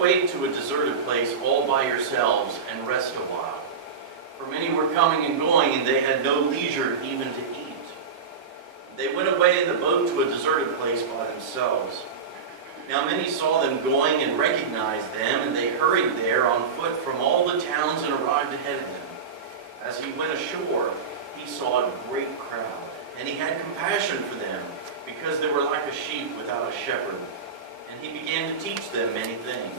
away to a deserted place all by yourselves and rest a while. For many were coming and going, and they had no leisure even to eat. They went away in the boat to a deserted place by themselves. Now many saw them going and recognized them, and they hurried there on foot from all the towns and arrived ahead of them. As he went ashore, he saw a great crowd, and he had compassion for them, because they were like a sheep without a shepherd. And he began to teach them many things.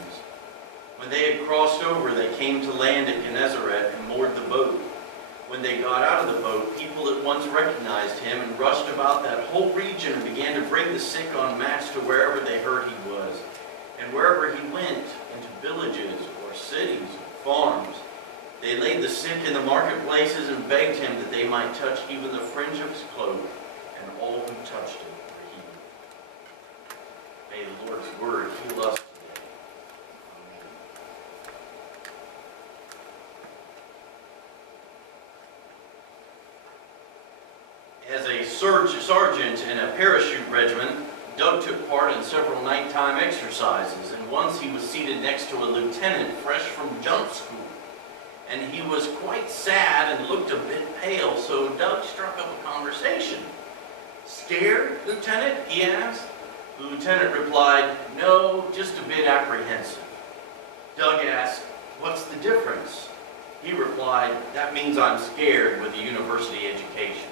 When they had crossed over, they came to land at Gennesaret and moored the boat. When they got out of the boat, people at once recognized him and rushed about that whole region and began to bring the sick on mats to wherever they heard he was. And wherever he went, into villages or cities or farms, they laid the sick in the marketplaces and begged him that they might touch even the fringe of his cloak, and all who touched it were healed. May the Lord's word heal us. As a sergeant in a parachute regiment, Doug took part in several nighttime exercises, and once he was seated next to a lieutenant fresh from jump school. And he was quite sad and looked a bit pale, so Doug struck up a conversation. "Scared, Lieutenant?" he asked. The lieutenant replied, "No, just a bit apprehensive." Doug asked, "What's the difference?" He replied, "That means I'm scared with a university education."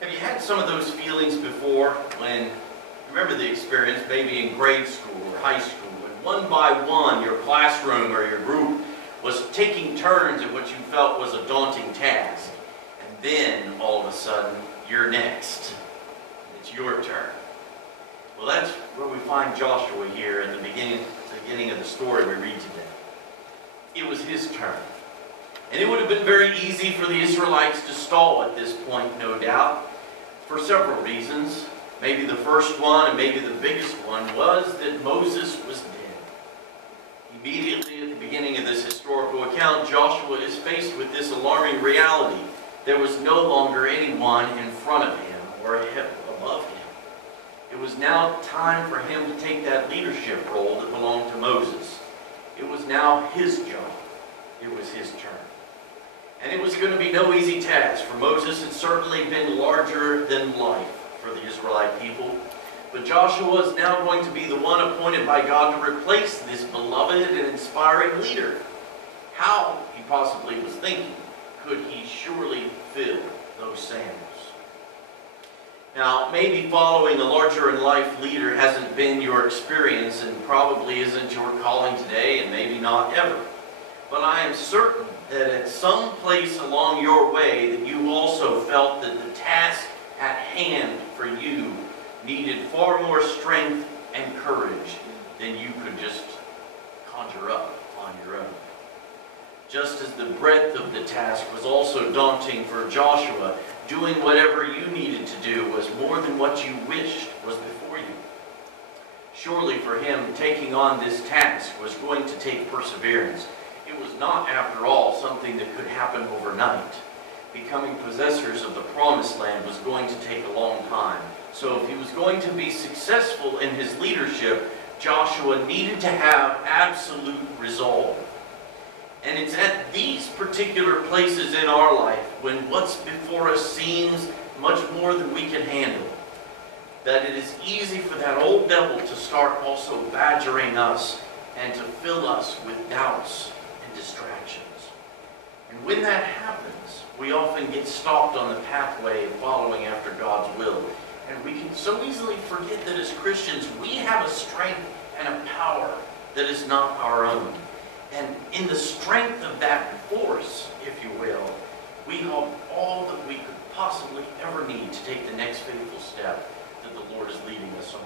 Have you had some of those feelings before when, remember the experience, maybe in grade school or high school, when one by one your classroom or your group was taking turns at what you felt was a daunting task, and then all of a sudden you're next. It's your turn. Well, that's where we find Joshua here at the beginning of the story we read today. It was his turn. And it would have been very easy for the Israelites to stall at this point, no doubt, for several reasons. Maybe the first one, and maybe the biggest one, was that Moses was dead. Immediately at the beginning of this historical account, Joshua is faced with this alarming reality. There was no longer anyone in front of him or above him. It was now time for him to take that leadership role that belonged to Moses. It was now his job. It was his turn. And it was going to be no easy task, for Moses had certainly been larger than life for the Israelite people. But Joshua is now going to be the one appointed by God to replace this beloved and inspiring leader. How, he possibly was thinking, could he surely fill those sandals? Now, maybe following a larger-in-life leader hasn't been your experience and probably isn't your calling today, and maybe not ever. But I am certain that at some place along your way that you also felt that the task at hand for you needed far more strength and courage than you could just conjure up on your own. Just as the breadth of the task was also daunting for Joshua, doing whatever you needed to do was more than what you wished was before you. Surely for him, taking on this task was going to take perseverance. It was not, after all, something that could happen overnight. Becoming possessors of the promised land was going to take a long time. So if he was going to be successful in his leadership, Joshua needed to have absolute resolve. And it's at these particular places in our life, when what's before us seems much more than we can handle, that it is easy for that old devil to start also badgering us and to fill us with doubts and distractions. And when that happens, we often get stopped on the pathway of following after God's will. And we can so easily forget that as Christians, we have a strength and a power that is not our own. And in the strength of that force, if you will, we have all that we could possibly ever need to take the next faithful step that the Lord is leading us on.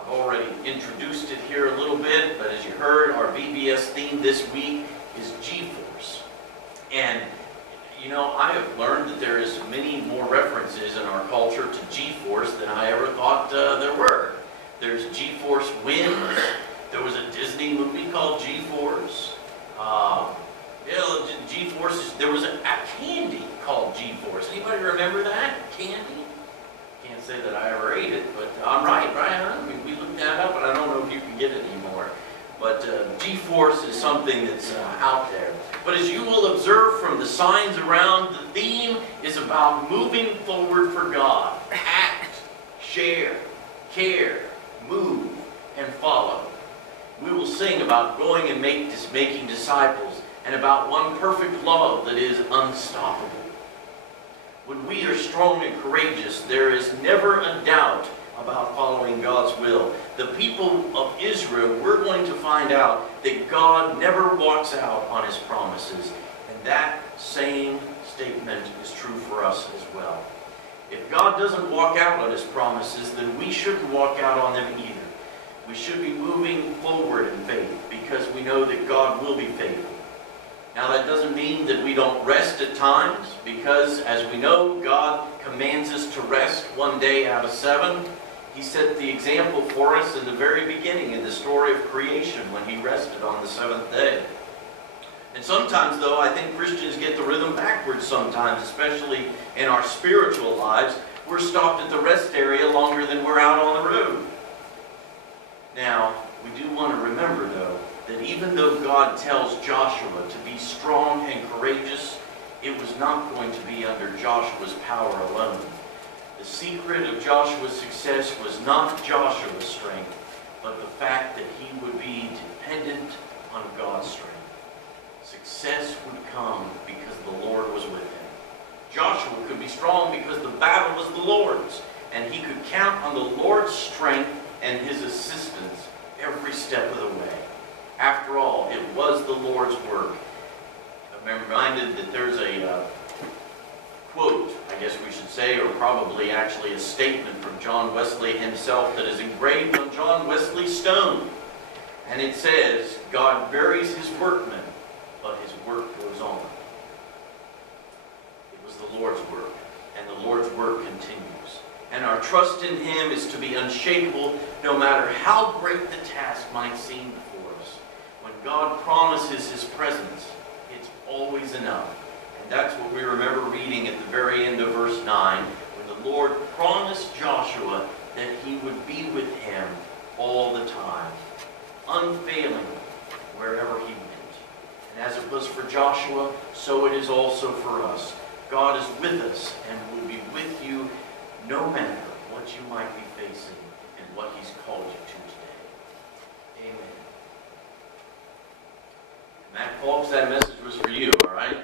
I've already introduced it here a little bit, but as you heard, our VBS theme this week is G-Force. And, you know, I have learned that there is many more references in our culture to G-Force than I ever thought there were. There's G-Force Winds. There was a Disney movie called G-Force. G-Force. There was a candy called G-Force. Anybody remember that? Candy? Can't can't say that I ever ate it, but I'm right, huh? We looked that up, and I don't know if you can get it anymore. But G-force is something that's out there. But as you will observe from the signs around, the theme is about moving forward for God. Act, share, care, move, and follow. We will sing about going and making disciples, and about one perfect love that is unstoppable. When we are strong and courageous, there is never a doubt about following God's will. The people of Israel, we're going to find out that God never walks out on His promises. And that same statement is true for us as well. If God doesn't walk out on His promises, then we shouldn't walk out on them either. We should be moving forward in faith because we know that God will be faithful. Now that doesn't mean that we don't rest at times, because as we know, God commands us to rest one day out of 7. He set the example for us in the very beginning in the story of creation when He rested on the 7th day. And sometimes, though, I think Christians get the rhythm backwards sometimes, especially in our spiritual lives. We're stopped at the rest area longer than we're out on the road. Now, we do want to remember, though, that even though God tells Joshua to be strong and courageous, it was not going to be under Joshua's power alone. The secret of Joshua's success was not Joshua's strength, but the fact that he would be dependent on God's strength. Success would come because the Lord was with him. Joshua could be strong because the battle was the Lord's, and he could count on the Lord's strength and His assistance every step of the way. After all, it was the Lord's work. I'm reminded that there's a quote, I guess we should say, or probably actually a statement from John Wesley himself that is engraved on John Wesley's stone. And it says, "God buries His workmen, but His work goes on." It was the Lord's work, and the Lord's work continues. And our trust in Him is to be unshakable no matter how great the task might seem before us. When God promises His presence, it's always enough. And that's what we remember reading at the very end of verse 9, when the Lord promised Joshua that He would be with him all the time, unfailing wherever he went. And as it was for Joshua, so it is also for us. God is with us and will be with you no matter what you might be facing and what He's called you to today. Amen. Matt Folks, that message was for you, all right?